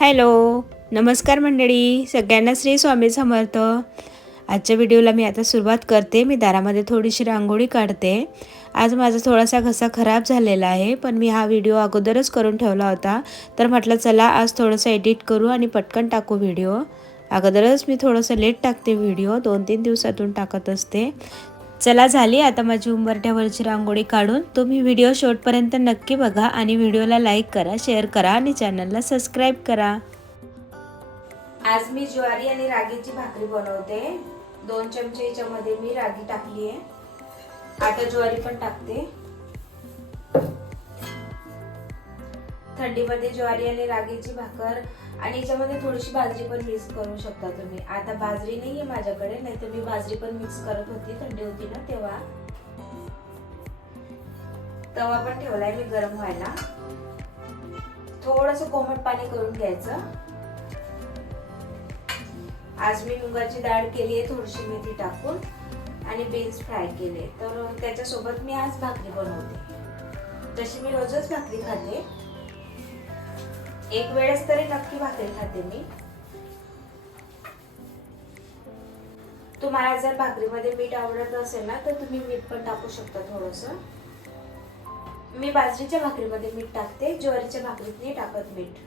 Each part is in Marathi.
हॅलो, नमस्कार मंडळी, सगळ्यांना श्री स्वामी समर्थ. आजच्या व्हिडिओला मी आता सुरुवात करते. मी दारामध्ये थोडीशी रांगोळी काढते. आज माझा थोडासा घसा खराब झालेला आहे, पण मी हा व्हिडिओ अगोदरच करून ठेवला होता. तर म्हटलं चला आज थोडंसं एडिट करू आणि पटकन टाकू व्हिडिओ. अगोदरच मी थोडंसं लेट टाकते व्हिडिओ, 2-3 दिवसातून टाकत असते. चला झाली आता माझी उंबरठ्यावरची रांगोळी काढून. तुम्ही व्हिडिओ शेवटपर्यंत नक्की बघा आणि व्हिडिओला लाईक करा, शेअर करा आणि चॅनलला सबस्क्राईब करा. आज मी ज्वारी आणि रागीची भाकरी बनवते. 2 चमचे याच्यामध्ये मी रागी टाकली आहे. आता ज्वारी पण टाकते. थंडीमध्ये ज्वारी आणि रागीची भाकर आणि याच्यामध्ये थोडीशी बाजरी पण मिक्स करू शकता तुम्ही. आता बाजरी नाहीये माझ्याकडे, नाहीतर मी बाजरी पण मिक्स करत होती. थंडी होती ना तेव्हा. तवा पण ठेवलाय मी गरम व्हायला. थोडंसं कोमट पाणी करून घ्यायचं. आज मी मुगाची डाळ केली आहे थोडीशी मेथी टाकून आणि बीन्स फ्राय केले. तर त्याच्यासोबत मी आज भाकरी बनवते. तशी मी रोजच भाकरी खाते. एक वेळेस तरी नक्की भाकरी खाते मी. तुम्हाला जर भाकरीमध्ये मीठ आवडत असेल ना तर तुम्ही मीठ पण टाकू शकता थोडंसं. मी बाजरीच्या भाकरीमध्ये मीठ टाकते, ज्वारीच्या भाकरीत नाही टाकत मीठ.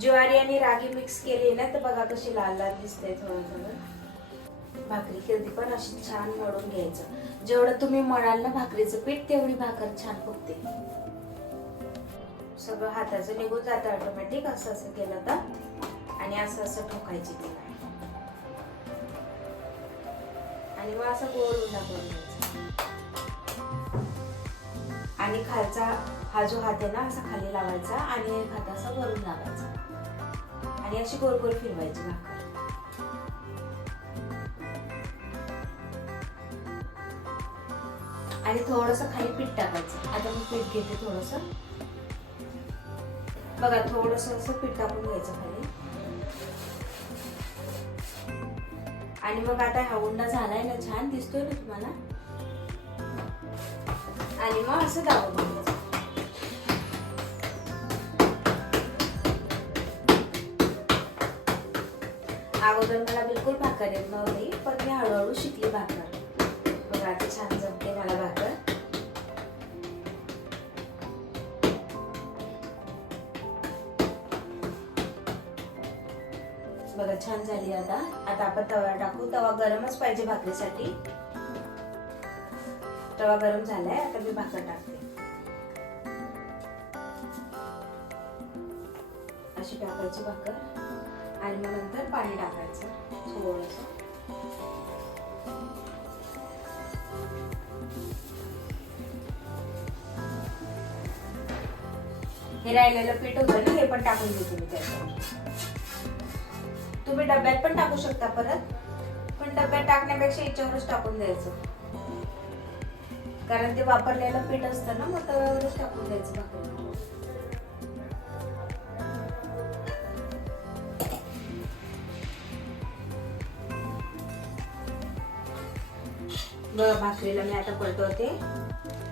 ज्वारी आणि रागी मिक्स केली ना तर बघा कशी लाल लाल दिसते. थोडं भाकरी केली पण अशी छान मळून घ्यायचं. जेवढं तुम्ही मळाल ना भाकरीचं पीठ तेवढी भाकर छान फुगते. सगळं हाताचं निघून जातं ऑटोमॅटिक. असं असं केलं तर आणि असं असं ठोकायची तिला आणि मग असं गोल उंडा करून घ्यायचा. आणि खालचा हा जो हात आहे ना असा खाली लावायचा आणि एक हात असा वरून लावायचा आणि अशी गोल गोल फिरवायची भाकर. आणि थोडंसं खाली पीठ टाकायचं. आता मी पीठ घेते थोडंसं. बघा थोडंसं असं पीठ टाकून घ्यायचं खाली. आणि मग आता हा उंडा झालाय ना, छान दिसतोय ना तुम्हाला. आणि मग असं दाबून घ्यायचं. अगोदर मला बिलकुल भाकर येत नव्हती, पण मी हळूहळू शिकली भाकर. बघा आता छान जमते मला भाकर. बघा छान झाली. आता आपण तवा टाकू. तवा गरमच पाहिजे भाकरीसाठी. तवा गरम झालाय. आता मी भाकर टाकते. अशी टाकायची भाकर आणि मग नंतर पाणी टाकायचं थोडंसं. हे राहिलेलं पीठ होतं ना, हे पण टाकून देते मी त्याच्यावर. तुम्ही डब्यात पण टाकू शकता परत, पण डब्यात टाकण्यापेक्षा याच्यावरच टाकून द्यायचं. कारण ते वापरलेलं पीठ असतं ना, मग तव्यावरच टाकून द्यायचं भाकरी. बघा भाकरीला मी आता पलटवते.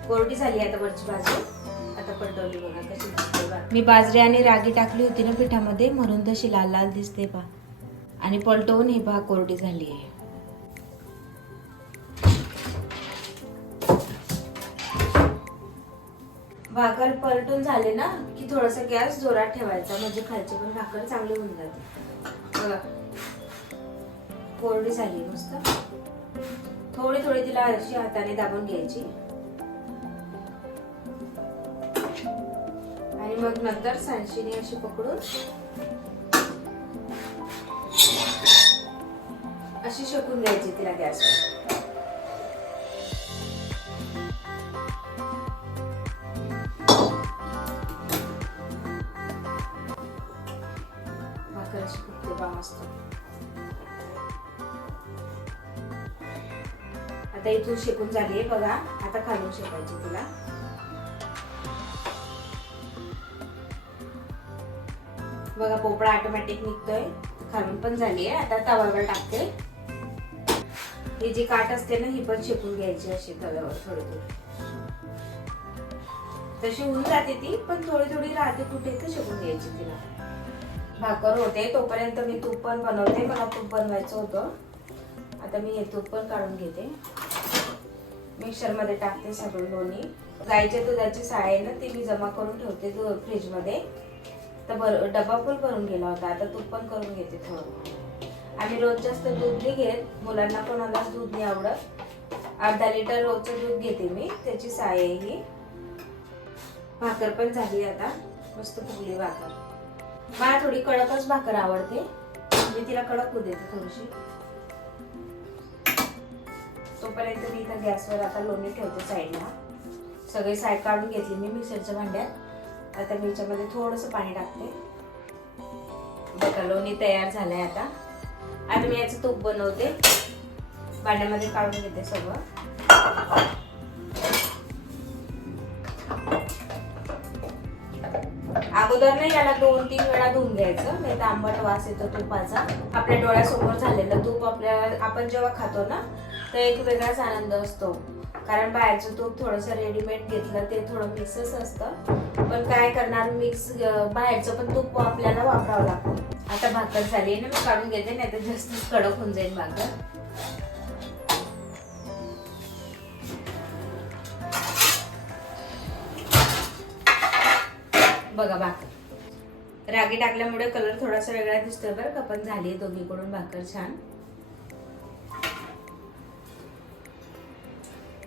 कोरडी झाली आता वरची बाजू. आता पलटवली बघा कशी दिसते. मी बाजरी आणि रागी टाकली होती ना पिठामध्ये, म्हणून तशी लाल लाल दिसते पहा. आणि पलटवून ही पहा कोरडी झाली आहे. भाकर पलटून झाले ना की थोडासा गॅस जोरात ठेवायचा, म्हणजे खालची पण भाकर चांगली होऊन जाते. बघा कोरडी झाली मस्त. थोडी थोडी तिला अशी हाताने दाबून घ्यायची आणि मग नंतर सांडशीने अशी पकडून अशी शेकून द्यायची तिला गॅसवर. भाकर अशी फुगते बा मस्त. आता इथून शेकून झाली आहे बघा. आता खालून शेकायची तिला. बघा पोपळा ऑटोमॅटिक निघतोय. खालून पण झाली आहे. आता तव्यावर टाकते. ही जी काठ असते ना ही पण शेकून घ्यायची अशी तव्यावर थोडी थोडी. तशी होऊन जाते ती, पण थोडी थोडी राहते कुठे तर शिकून घ्यायची तिला. भाकर होते तोपर्यंत मी तूप पण बनवते. मला तूप बनवायचं होतं. आता मी हे तूप पण काढून घेते. मिक्सर मध्ये टाकते सगळं लोणी. गाईच्या दुधाची साय आहे ना, ती मी जमा करून ठेवते फ्रीज मध्ये. तर डबा फुल भरून गेला होता. आता तूप पण करून घेते थोडं. आम्ही रोज जास्त दूध नाही घेत, मुलांना पण मला दूध नाही आवडत. अर्धा लिटर रोजचं दूध घेते मी, त्याची साय आहे ही. भाकर पण झाली आता, मस्त फुगली भाकर. मला थोडी कडकच भाकर आवडते, मी तिला कडक होऊ देते थोडीशी. तोपर्यंत मी इथं गॅसवर आता लोणी ठेवते साईडला. सगळी साय काढून घेतली मी मिक्सरच्या भांड्यात. आता मी याच्यामध्ये थोडंसं पाणी टाकते. बघा लोणी तयार झालंय. आता मी याचं तूप बनवते. भांड्यामध्ये काढून घेते सगळं. अगोदर नाही याला 2-3 वेळा धुवून घ्यायचं, नाही तर आंबट वास येतो तुपाचा. आपल्या डोळ्यासमोर झालेलं तूप आपण जेव्हा खातो ना, तर एक वेगळाच आनंद असतो. कारण बाहेरचं तूप थोडंसं रेडीमेड घेतलं ते थोडं मिक्सच असतं, पण काय करणार, बाहेरचं पण तूप आपल्याला वापरावं लागतं. आता भाकर झाली ना, मी काढून घेते, नाही तर जास्त कडक होऊन जाईल भाकर. बघा भाकर रागी टाकल्यामुळे कलर थोडासा वेगळा दिसतोय बरं का, पण झाली दोन्हीकडून भाकर छान.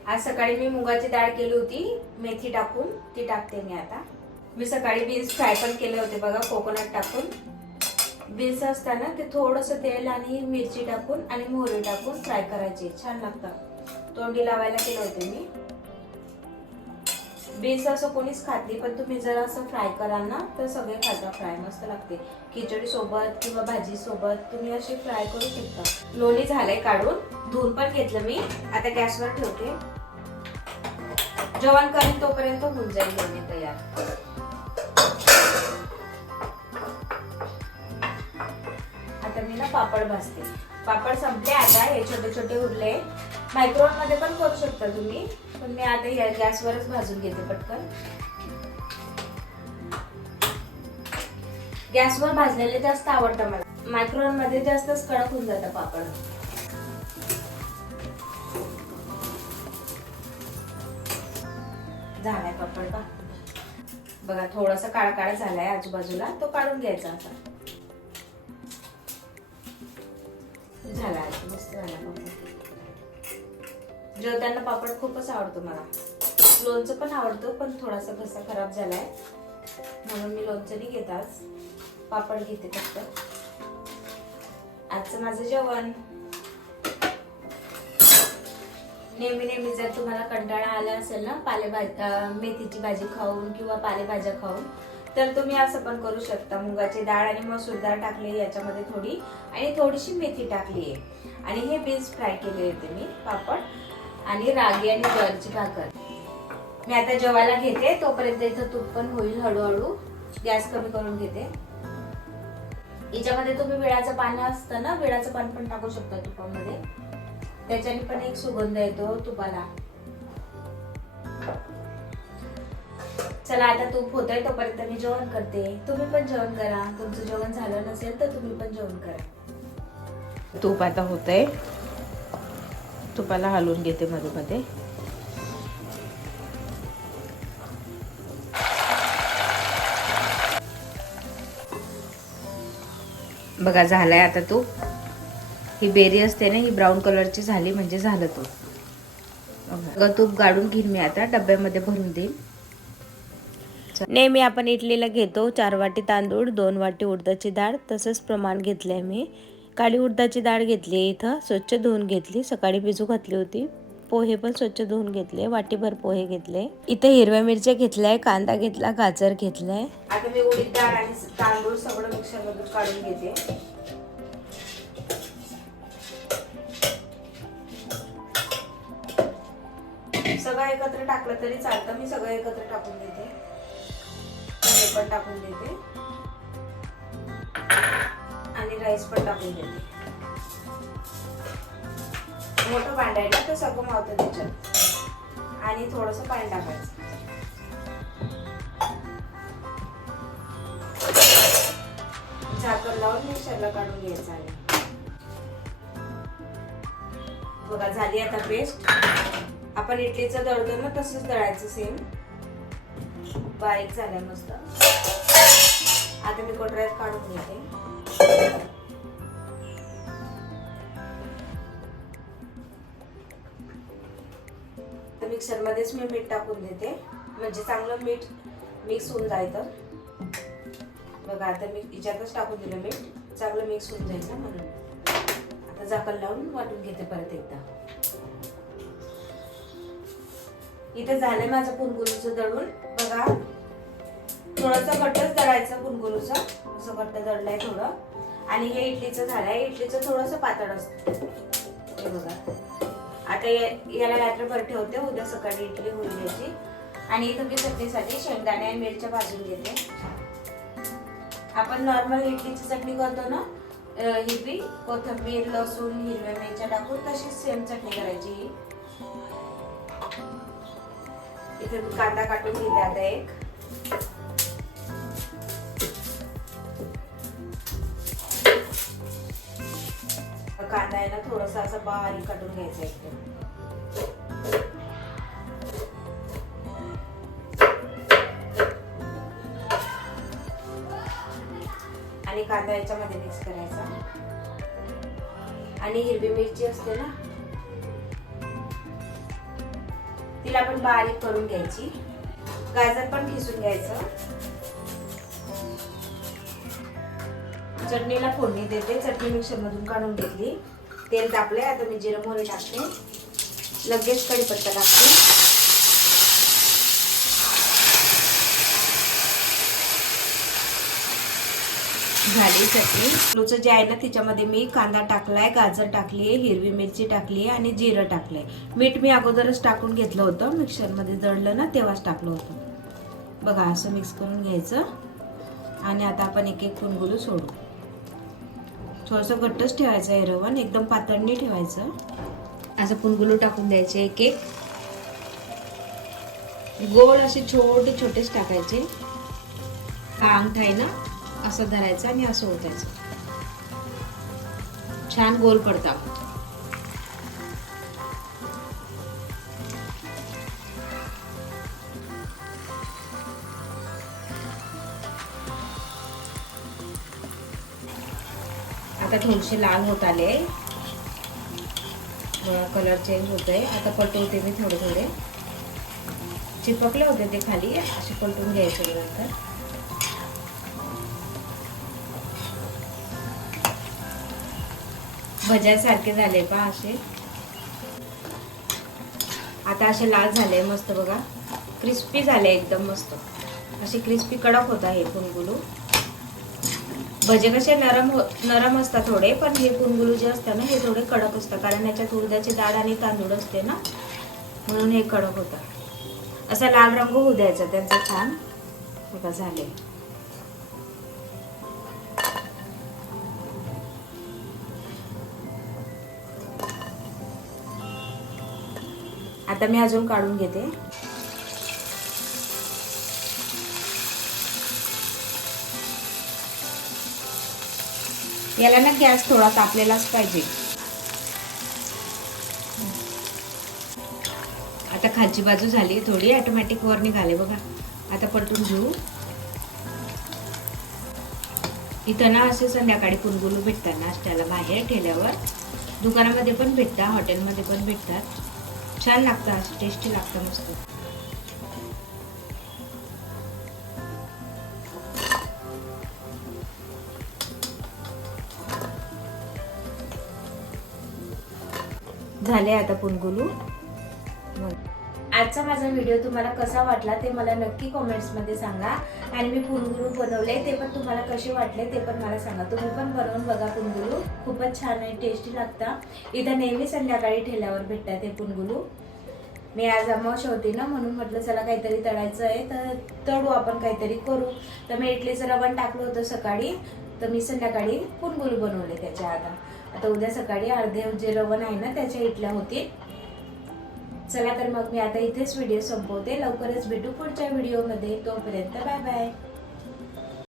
आज सकाळी मी मुगाची डाळ केली होती मेथी टाकून, ती टाकते मी आता. मी सकाळी बीन्स फ्राय पण केले होते बघा, कोकोनट टाकून. बीन्स असताना ते थोडंसं तेल आणि मिरची टाकून आणि मोहरी टाकून फ्राय करायचे, छान लागतं. तोंडी लावायला केले होते मी. बीन्स असं कोणीच खात नाही, पण तुम्ही जर असं फ्राय कराल ना तर सगळे खाता. फ्राय मस्त लागते, खिचडी सोबत किंवा भाजी सोबत तुम्ही अशी फ्राय करू शकता. लोणी झालंय काढून, धुवून पण घेतलं मी. आता गॅसवर ठेवते. जेवण करेन तोपर्यंत होऊन जाईल लोणी तयार. आता मी ना पापड भाजते. पापड संपले आता, हे छोटे छोटे उरले. मायक्रोवेव्ह मध्ये पण करू शकता तुम्ही, पण मी आता या गॅसवरच भाजून घेते पटकन. गॅसवर भाजलेले जास्त आवडतं मला. मायक्रोवेव्ह मध्ये जास्तच कडक होऊन जातं पापड. झालाय पापड का बघा, थोडासा काळा काळा झालाय आजूबाजूला, तो काढून घ्यायचा. आता झाला, मस्त झाला पापड. जेवताना पापड खूपच आवडतो मला. लोणचं पण आवडतो, पण थोडासा घसा खराब झालाय म्हणून मी लोणचं नाही घेत आज, पापड घेते फक्त. आजचं माझं जेवण. नेहमी जर तुम्हाला कंटाळा आला असेल ना मेथीची भाजी खाऊन किंवा पालेभाज्या खाऊन, तर तुम्ही असं पण करू शकता. मुगाची डाळ आणि मसूर डाळ टाकली याच्यामध्ये थोडी, आणि थोडीशी मेथी टाकली आहे, आणि हे बीन्स फ्राय केले होते मी पापड, आणि रागी आणि ज्वारीची भाकर. मी आता जेवायला घेते, तोपर्यंत इथं तूप पण होईल हळूहळू. गॅस कमी करून घेते. याच्यामध्ये तुम्ही विळाचं पान असतं ना, विळाचं पान पण टाकू शकता तुपामध्ये, त्याच्याने पण एक सुगंध येतो तुपाला. चला आता तूप होतंय तोपर्यंत मी जेवण करते. तुम्ही पण जेवण करा. तुमचं जेवण झालं नसेल तर तुम्ही पण जेवण करा. तूप आता होतंय, तुपाला हलवून घेते मध्ये मध्ये. बघा झालाय आता तूप. ही बेरी असते ना, ही ब्राऊन कलरची झाली म्हणजे झालं तूप. तूप गाळून घेईन मी आता, डब्यामध्ये भरून देईन. नेहमी आपण इडलीला घेतो 4 वाटी तांदूळ, 2 वाटी उडदाची डाळ, तसंच प्रमाण घेतलंय मी. काळी उडदाची डाळ घेतली, इथं स्वच्छ धुवून घेतली, सकाळी भिजू घातली होती. पोहे पण स्वच्छ धुवून घेतले, वाटीभर पोहे घेतले. इथे हिरव्या मिरच्या घेतल्या, कांदा घेतला, गाजर घेतलंय. आता मी उडीद डाळ आणि तांदूळ सगळं मिक्सर मधून काढून घेते. सगळं एकत्र टाकलं तरी चालतं, मी सगळं एकत्र टाकून देते. हे पण टाकून देते आणि राईस पण टाकून देते. मोठं भांडं आहे ना, तर सगळं मावतं त्याच्यात, आणि थोडंसं पाणी टाकायचं. झाकण लावून मिक्सरला काढून घ्यायचं आहे. बघा झाली आता पेस्ट. आपण इडलीचं दळतो ना तसंच दळायचं सेम. बारीक झालंय मस्त. आता मी कोटऱ्यात काढून घेते. तर मिक्सर मध्येच मी मीठ टाकून देते म्हणजे चांगलं मीठ मिक्स होऊन जायचं. बघा आता मी याच्यातच टाकून दिलं मीठ, चांगलं मिक्स होऊन जाईल ना म्हणून. आता झाकण लावून वाटून घेते परत एकदा. इथे झालंय माझं पुनगुरूचं दळून. बघा थोडंसं घट्टच दळायचं पुनगुरूचं, असं घट्ट दळलंय थोडं. आणि हे इडलीचं झालंय, इडलीचं थोडंसं पातळ असतं हे बघा. आता याला रात्रभर ठेवते, उद्या सकाळी इडली होईल याची. आणि इथं मी चटणीसाठी शेंगदाणे आणि मिरच्या भाजून घेते. आपण नॉर्मल इडलीची चटणी करतो ना, हिरवी कोथिंबीर लसूण हिरव्या मिरच्या टाकून तशीच सेम चटणी करायची ही. इथे कांदा काटून घेते आता एक. कांदा आहे ना थोडासा असा बारीक काटून घ्यायचा एकदम. आणि कांदा याच्यामध्ये मिक्स करायचा. आणि हिरवी मिरची असते ना तिला पण बारीक करून घ्यायची. गाजर पण खिसून घ्यायचं. चटणीला फोडणी देते. चटणी मिक्सर मधून काढून घेतली. तेल तापले. आता मी जिरं मोहरी टाकते. लगेच कढीपत्ता टाकते. झाली चटणी. लोचं जे आहे ना तिच्यामध्ये मी कांदा टाकलाय, गाजर टाकली, हिरवी मिरची टाकली आणि जिरं टाकलंय. मीठ मी अगोदरच टाकून घेतलं होतं, मिक्सर मध्ये दळलं ना तेव्हाच टाकलं होतं. बघा असं मिक्स करून घ्यायचं. आणि आता आपण एक एक पुनगुरू सोडू. थोडंसं घट्टच ठेवायचं आहे रवण, एकदम पातळ नाही ठेवायचं. असं पुनगुरू टाकून द्यायचे एक एक. गोल असे छोटे छोटेच टाकायचे. हा अंगठा आहे ना असं धरायचं आणि असं ओतायचं. छान गोल पडतात. आता थोडेसे लाल होत आले. कलर चेंज होतोय. आता पलटवते मी थोडे थोडे. चिपकले होते ते खाली, असे पलटून घ्यायचे नंतर. भज्यासारखे झाले पहा असे. आता असे लाल झाले मस्त बघा. क्रिस्पी झाले एकदम मस्त. असे क्रिस्पी कडक होता हे पुनगुरू. भजे कसे नरम असतात थोडे, पण हे पुनगुरू जे असतात ना हे थोडे कडक असतात. कारण याच्यात उडदाची डाळ आणि तांदूळ असते ना म्हणून हे कडक होतात. असा लाल रंग होऊ द्यायचा त्यांचा छान. बघा झाले. आता मी अजून काढून घेते. याला ना गॅस थोडा तापलेलाच पाहिजे. आता खालची बाजू झाली थोडी, ऑटोमॅटिक वर निघाले बघा. आता पलटून घेऊ. इथं ना असे संध्याकाळी पुनगुरू भेटतात नाश्त्याला बाहेर ठेल्यावर. दुकानामध्ये पण भेटतात, हॉटेलमध्ये पण भेटतात. छान लागतं, असं टेस्टी लागतं मस्त. झाले आता पुनगुरू. आजचा माझा व्हिडिओ तुम्हाला कसा वाटला ते मला नक्की कमेंट्समध्ये सांगा. आणि मी पुनगुरू बनवले ते पण तुम्हाला कसे वाटले ते पण मला सांगा. तुम्ही पण बनवून बघा पुनगुरू. खूपच छान आणि टेस्टी लागतात. इथं नेहमी संध्याकाळी ठेल्यावर भेटतात हे पुनगुरू. मी आज अमावस्या होती ना म्हणून म्हटलं चला काहीतरी तळायचं आहे तर तळू आपण, काहीतरी करू. तर मी इडलीचं रवण टाकलं होतं सकाळी, तर मी संध्याकाळी पुनगुरू बनवले त्याच्या. आता उद्या सकाळी अर्धे जे रवण आहे ना त्याच्या इडल्या होतील. चला तर मग मी आता इथेच व्हिडिओ संपवते. लवकरच भेटू पुढच्या व्हिडिओमध्ये. तोपर्यंत बाय बाय.